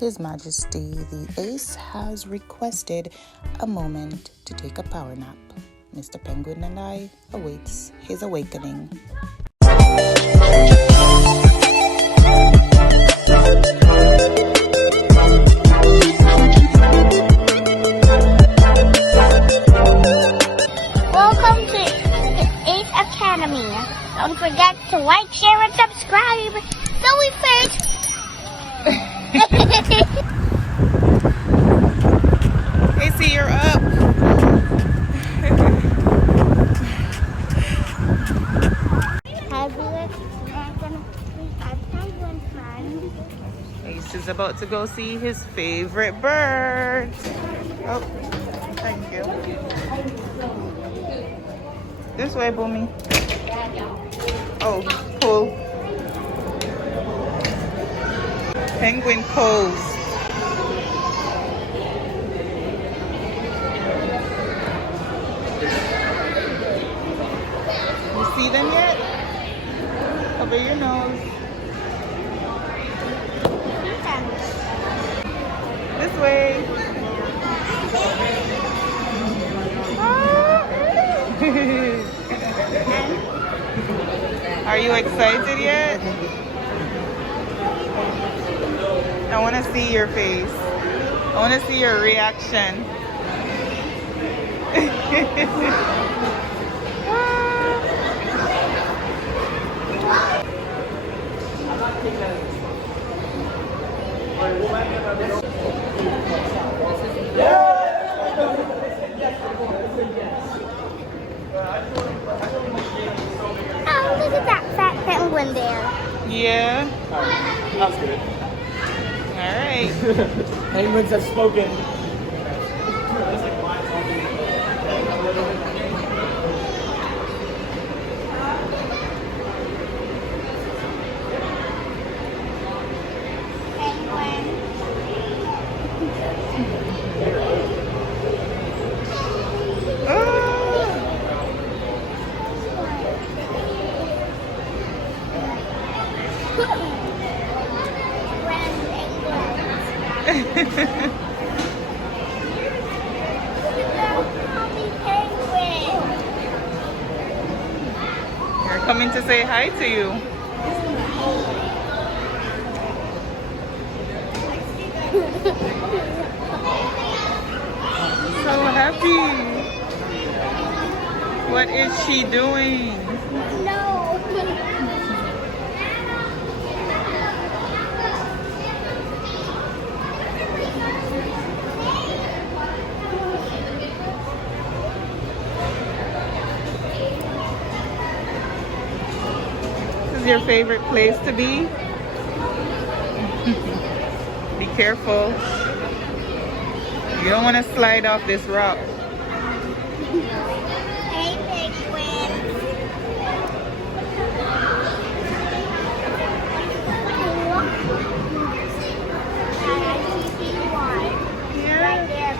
His Majesty the Ace has requested a moment to take a power nap. Mr. Penguin and I awaits his awakening. Welcome to Ace Academy. Don't forget to like, share, and subscribe. So we first. Casey, you're up. Ace is about to go see his favorite bird. Oh, thank you. This way, Boomy. Oh, cool. Penguin pose. You see them yet? Cover your nose. This way. Are you excited yet? I want to see your face. I want to see your reaction. Oh, look at that fat penguin there. Yeah. That's good. All right. Penguins have spoken. They're coming to say hi to you. So happy. What is she doing? No. This is your favorite place to be? Be careful. You don't want to slide off this rock. Hey, penguin. Yeah. Right there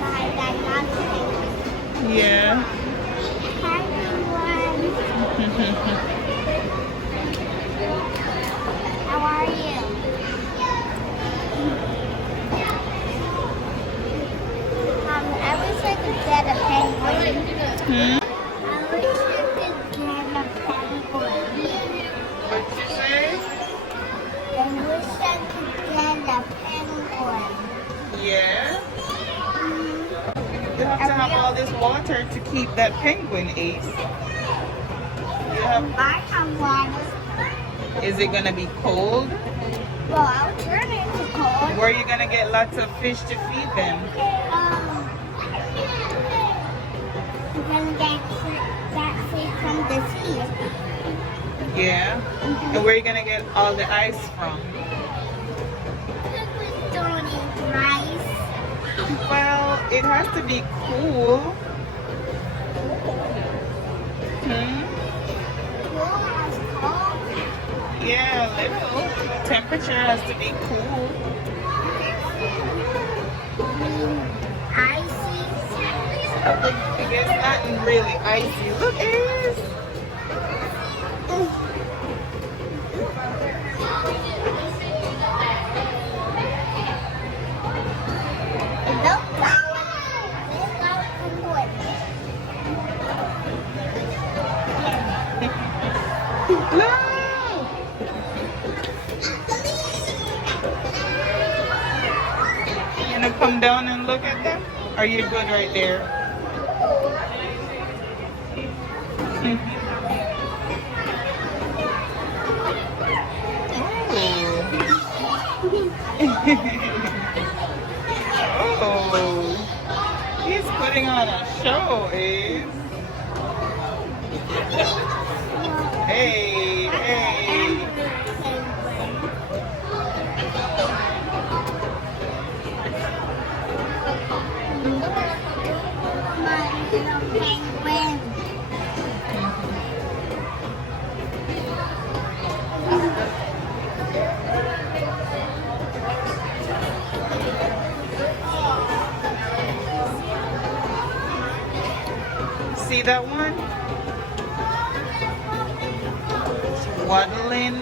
behind that mountain. Yeah. Hi, penguin. How are you? I wish I could get a penguin. Hmm? I wish I could get a penguin. What'd you say? I wish I could get a penguin. Yeah. You have to have all this water to keep that penguin, Ace. You have. I have one. Is it gonna be cold? Well, I'll turn it to cold. Where are you gonna get lots of fish to feed them? I'm gonna get that fish from the sea. Yeah. And where are you gonna get all the ice from? Penguins don't eat rice. Well, it has to be cool. Hmm? Cool as cold. Yeah, a little. Temperature has to be cool. Icy. I guess not really icy. Look, Ace. want to come down and look at them? Are you good right there? Oh, he's putting on a show, Ace. Hey, hey. See that one? Waddling.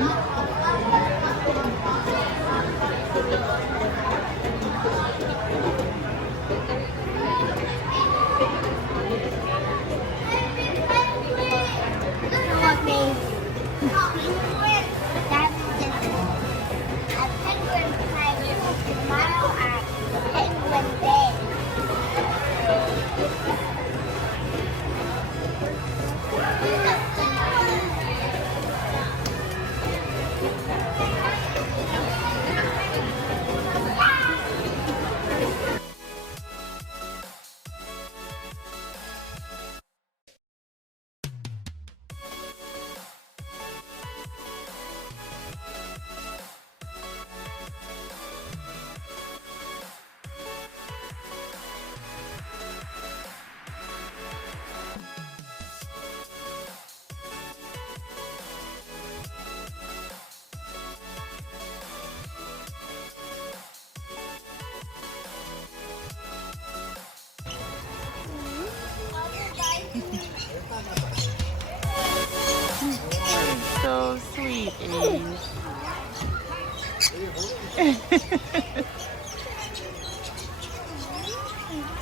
So sweet, Ace.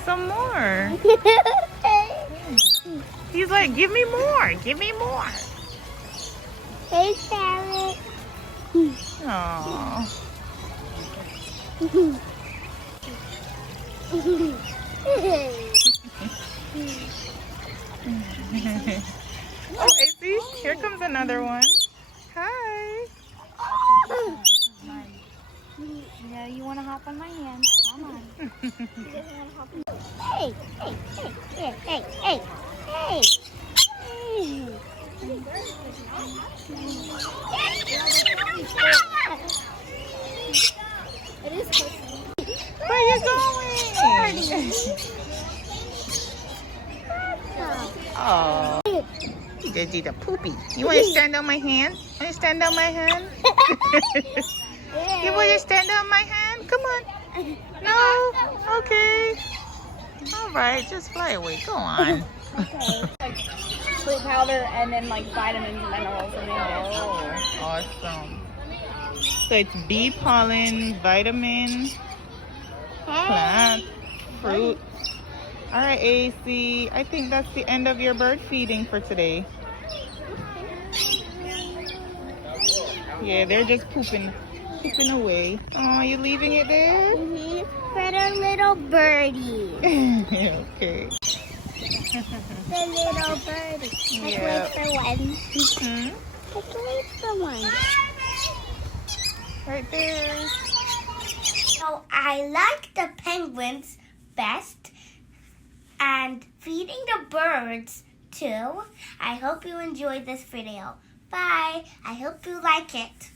Some more. He's like, give me more, give me more. Hey, Sarah. Aww. Oh, AC, here comes another one. Hi. Yeah, you want to hop on my hand? Come on. Hey, hey, hey, hey, hey, hey, hey. It is close. Where you going? Oh, you just did a poopy. You want to stand on my hand? Want to stand on my hand? You want to stand on my hand? Come on. No? Okay. All right, just fly away. Go on. Okay. Like fruit powder and then like vitamins and minerals in there. Oh, awesome. So it's bee pollen, vitamin, plant, fruit. All right, AC. I think that's the end of your bird feeding for today. Yeah, they're just pooping away. Oh, you leaving it there? For the little birdie. Okay. The little birdie. Yeah. Let's wait for one. Hmm? Let's wait for one. Right there. So I like the penguins best and feeding the birds too. I hope you enjoyed this video. Bye. I hope you like it.